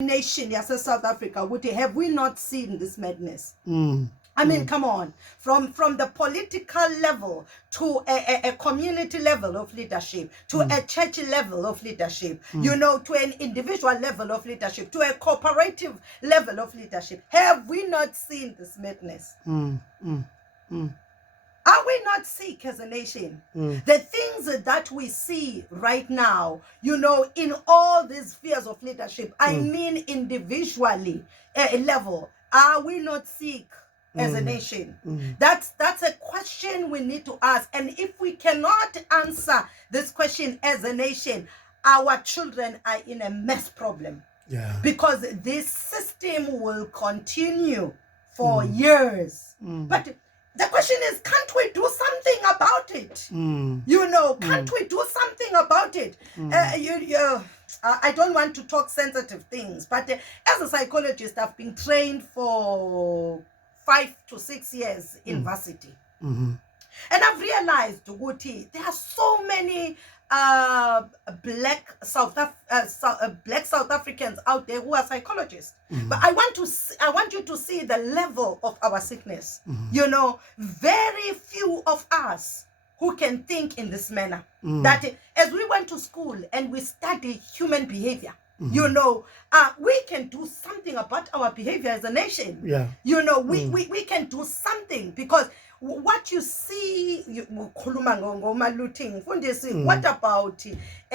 nation, yes, South Africa, have we not seen this madness? I mean, come on, from the political level to a community level of leadership, to a church level of leadership, to an individual level of leadership, to a cooperative level of leadership. Have we not seen this madness? Are we not sick as a nation? The things that we see right now, in all these spheres of leadership, I mean individually level, are we not sick as a nation? That's a question we need to ask. And if we cannot answer this question as a nation, our children are in a mess problem. Yeah. Because this system will continue for years. But the question is, can't we do something about it? Can't we do something about it? I don't want to talk sensitive things, but as a psychologist, I've been trained for 5 to 6 years in varsity. And I've realized, Guti, there are so many black South Africans out there who are psychologists. But I want you to see the level of our sickness. Very few of us who can think in this manner. That as we went to school and we study human behavior, we can do something about our behavior as a nation. Yeah. We can do something, because what you see, what about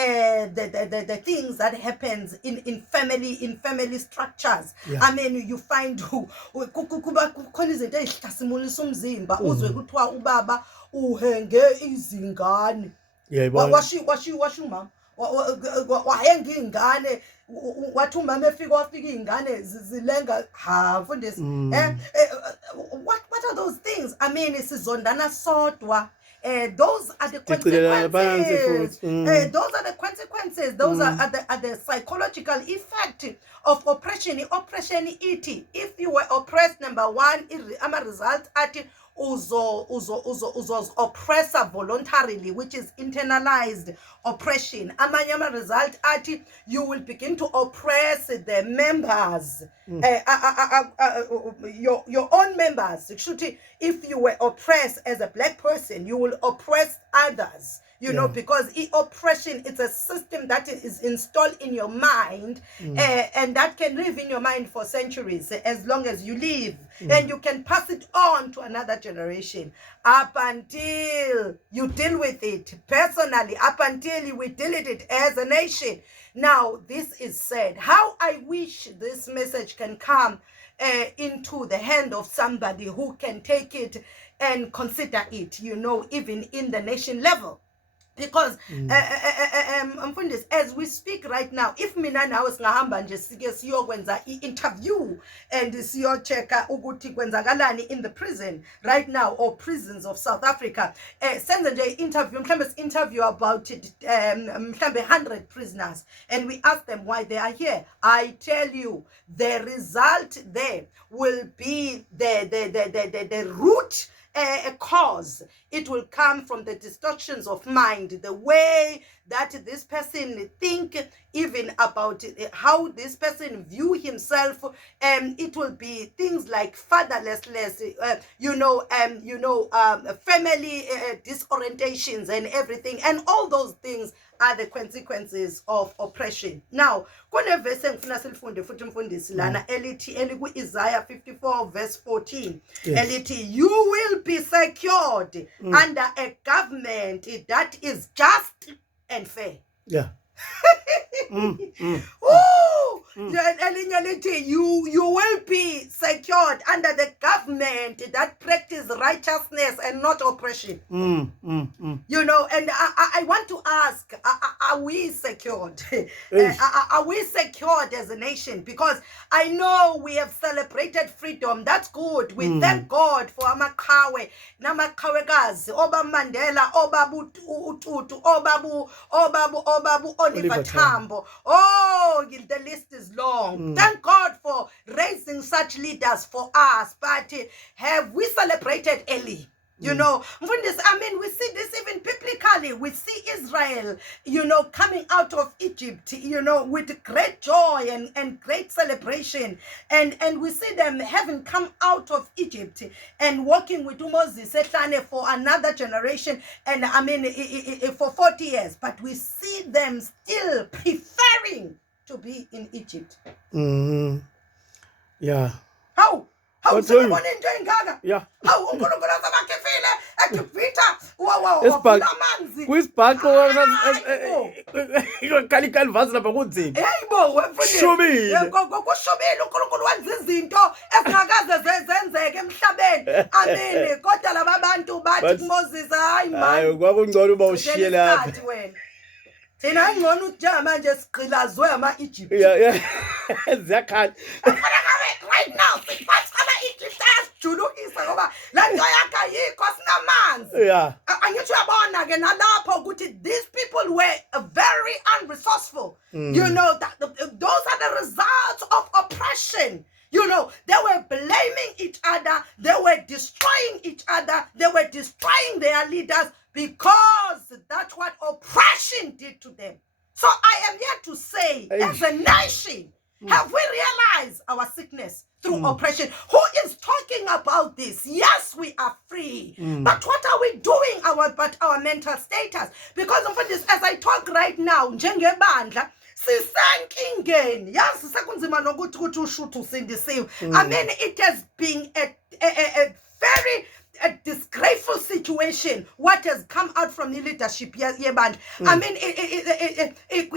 the things that happens in family structures? Yeah. I mean, you find wahenga ingane wathi umama efika ingane zilenga mfundisi. What are those things? I mean, isizondana sodwa. Those are the consequences. Those are the consequences. Those are the psychological effect of oppression. Oppression iti. If you were oppressed, number one, ama result ati uzo oppressor voluntarily, which is internalized oppression. Amanyama result ati you will begin to oppress the members, your own members. If you were oppressed as a black person, you will oppress others. Because oppression, it's a system that is installed in your mind, and that can live in your mind for centuries, as long as you live, and you can pass it on to another generation up until you deal with it personally, up until we deal with it as a nation. Now, this is said. How I wish this message can come into the hand of somebody who can take it and consider it, even in the nation level. Because as we speak right now, if mina nawe singahamba nje sike siyokwenza i-interview and siyochecka ukuthi kwenzakalani in the prison right now, or prisons of South Africa, senze nje interview, mhlambe interview about mhlambe 100 prisoners, and we ask them why they are here, I tell you, the result there will be the root cause. It will come from the distortions of mind, the way that this person think, even about how this person view himself. It will be things like fatherlessness, family disorientations and everything, and all those things are the consequences of oppression. Now, Isaiah 54 verse 14, yes. You will be secured under a government that is just and fair. Yeah. You will be secured under the government that practices righteousness and not oppression. And I want to ask, are we secured? Are we secured as a nation? Because I know we have celebrated freedom. That's good. We thank God for amakawe, namakawekazi, Oba Mandela, Obabu Ututu, Obabu Oliver Tambo. Oh, the list is long. Thank God for raising such leaders for us. But have we celebrated early? You know, I mean, we see this even biblically. We see Israel, coming out of Egypt, with great joy and great celebration. And we see them having come out of Egypt and walking with Moses for another generation. And I mean, for 40 years. But we see them still preferring to be in Egypt. Yeah. How? How? Yeah. How? Thina ngcono ujama manje siqilazwe ama-Egypt. Yeah. Ziyakhala. Right now siphatha ama-Egypt ayasijulukisa ngoba la nto yakhe ayikho sinamanzi. Yeah. Angithi uyabona ke nalapho ukuthi these people were very unresourceful. Those are the results of oppression. They were blaming each other. They were destroying each other. They were destroying their leaders because that's what oppression did to them. So I am here to say, as a nation, have we realized our sickness through oppression? Who is talking about this? Yes, we are free. But what are we doing about our mental status? Because of this, as I talk right now, njengebandla, sisenkingeni yazi sekunzima nokuthi ushuthu usindisiwe. I mean, it has been a very disgraceful situation what has come out from the leadership yebandla. I mean,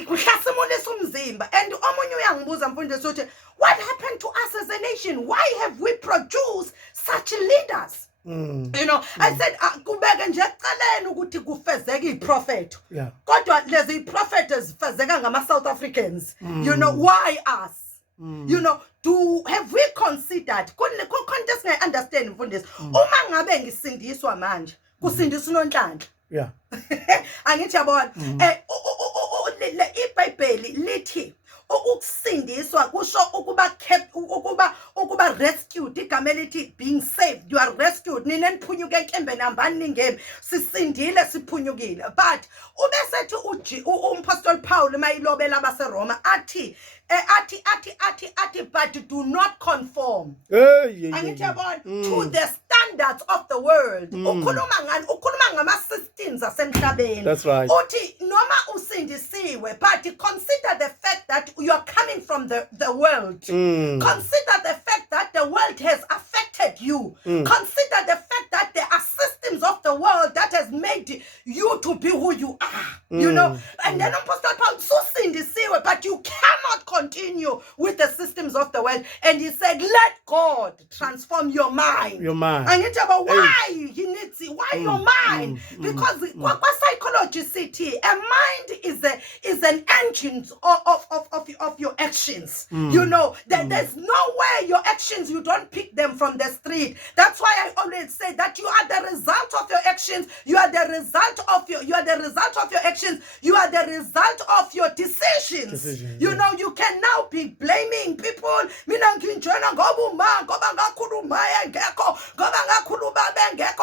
kuhlasimulisa umzimba. And omunye uyangibuza mfundisi uthi, what happened to us as a nation? Why have we produced such leaders? I said kubeke nje eceleni ukuthi kufezeke iprofeto. Kodwa lezi prophet ezifezeka ngama-South Africans. Why us? Have we considered? Contest I understand mfundisi. Uma ngabe ngisindiswa manje, kusindiswa uNonhlanhla. Yeah. Angithi yabona iBhayibheli lithi ukusindiswa kusho ukuba rescued. Igama elithi being saved, you are rescued. Nina niphunyuke enkembeni hambani ningemi, sisindile siphunyukile. But ubesethi umpostoli Paul mayilobela abaseRoma athi but do not conform to the standards of the world. Ukhuluma ngama-systems asemhlabeni. That's right. Uthi noma usindisiwe, but consider the fact that you are coming from the world. Consider the fact that the world has affected you. Consider the fact that there are systems of the world that has made you to be who you are. And then Apostle Paul susindisiwe, but you cannot continue with the systems of the world. And he said, let God transform your mind. And it's about why he needs it. Why your mind? Because what psychology city, a mind is an engine of your actions. There's no way your actions, you don't pick them from the street. That's why I always say that you are the result of your actions. You are the result of your actions. You are the result of your decisions. You can now be blaming people.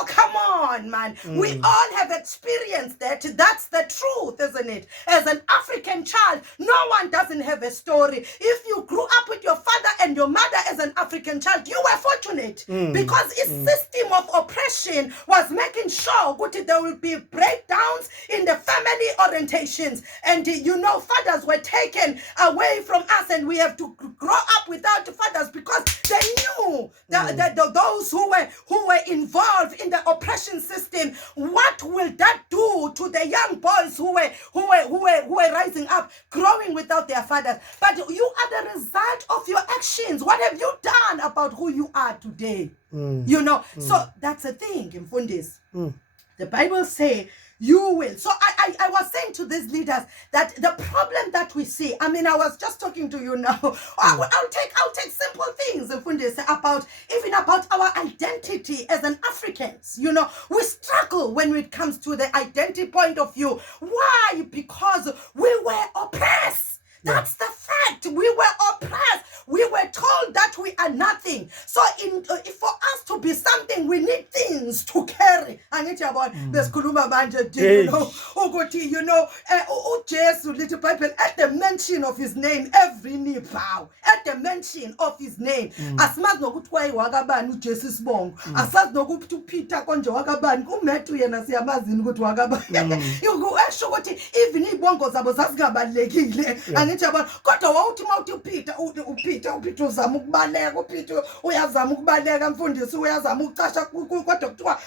Come on, man. We all have experienced that. That's the truth, isn't it? As an African child, no one doesn't have a story. If you grew up with your father and your mother as an African child, you were fortunate because its system of oppression was making sure that there will be breakdowns in the family orientations. And fathers were taken away from us, and we have to grow up without fathers because they knew that those who were involved in the oppression system. What will that do to the young boys who were rising up, growing without their fathers? But you are the result of your actions. What have you done about who you are today? So that's the thing, Mfundis. The Bible says you will. So I was saying to these leaders that the problem that we see, I mean, I was just talking to you now. I'll take simple things, Mfundis, about our identity as an Africans. We struggle when it comes to the identity point of view. Why? Because we were oppressed. That's the fact. We were oppressed. We were told told that we are nothing. So for us to be something, we need things to carry. Angithi yabona besikhuluma manje you know uJesu little Bible, at the mention of his name every knee bow. At the mention of his name asimazi nokuthi wayewakabani uJesu sibongo, asazi nokuthi uPeter konje wakabani, uMatthew yena siyamazini ukuthi wakabani. Esho ukuthi even ibongo zabo zazingabalekile. Angithi yabona kodwa wawuthi mawuthi uPeter uzama ukubaleka, uPeter uyazama ukubaleka, mfundisi uyazama ukucasha kodwa kuthiwa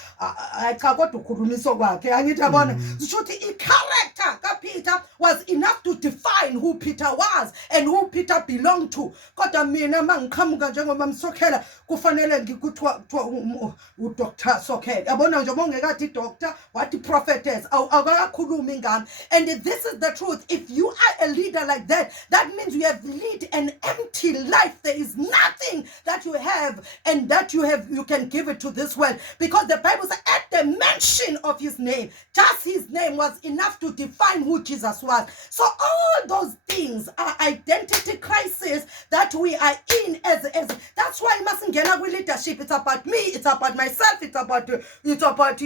cha kodwa ukhulumiso kwakhe. Angithi yabona zisho ukuthi i-character kaPeter was enough to define who Peter was and who Peter belonged to. Kodwa mina mangiqhamuka njengoba Sokhela kufanele ngikuthiwa uDr. Sokhela. Yabona nje bongekathi doctor wathi prophetess awakakhulumi ngami. And this is the truth. If you are a leader like that, that means you have led an empty life. There is nothing that you have and that you can give it to this world, because the Bible says at the mention of his name, just his name was enough to define who Jesus was. So all those things are identity crisis that we are in as that's why you mustn't get up with leadership. It's about me, it's about myself, it's about it's about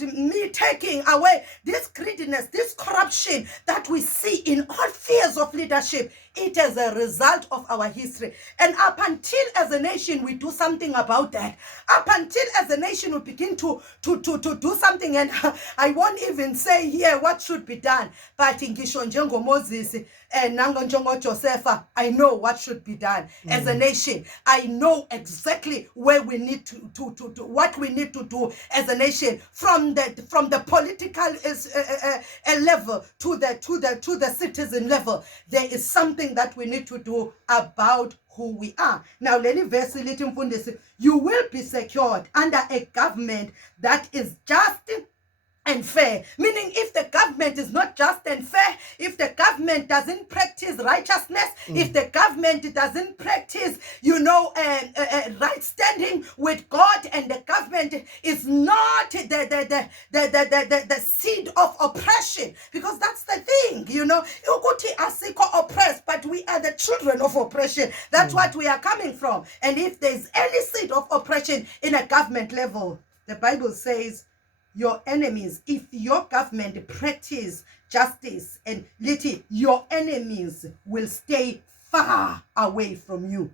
me taking away this greediness, this corruption that we see in all spheres of leadership. It is a result of our history. And up until as a nation we do something about that, up until as a nation we begin to do something, and I won't even say here what should be done, but ngisho njengo Moses and nango Joseph, I know what should be done as a nation. I know exactly where we need to what we need to do as a nation, from the political level to the citizen level. There is something that we need to do about who we are. Now, leli verse lithi mfundisi, you will be secured under a government that is just and fair. Meaning, if the government is not just and fair, if the government doesn't practice righteousness, if the government doesn't practice, right standing with God, and the government is not the seed of oppression, because that's the thing, ukuthi asiko oppressed, but we are the children of oppression. That's what we are coming from. And if there's any seed of oppression in a government level, the Bible says, your enemies, if your government practice justice and liberty, your enemies will stay far away from you.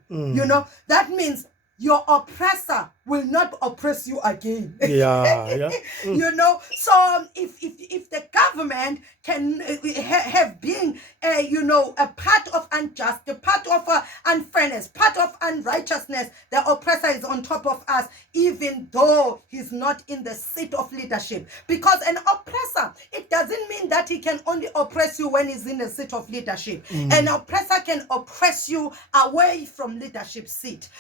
That means your oppressor will not oppress you again. So if the government can have been a part of unjust, a part of unfairness, part of unrighteousness, the oppressor is on top of us, even though he's not in the seat of leadership. Because an oppressor, it doesn't mean that he can only oppress you when he's in the seat of leadership. An oppressor can oppress you away from leadership seat.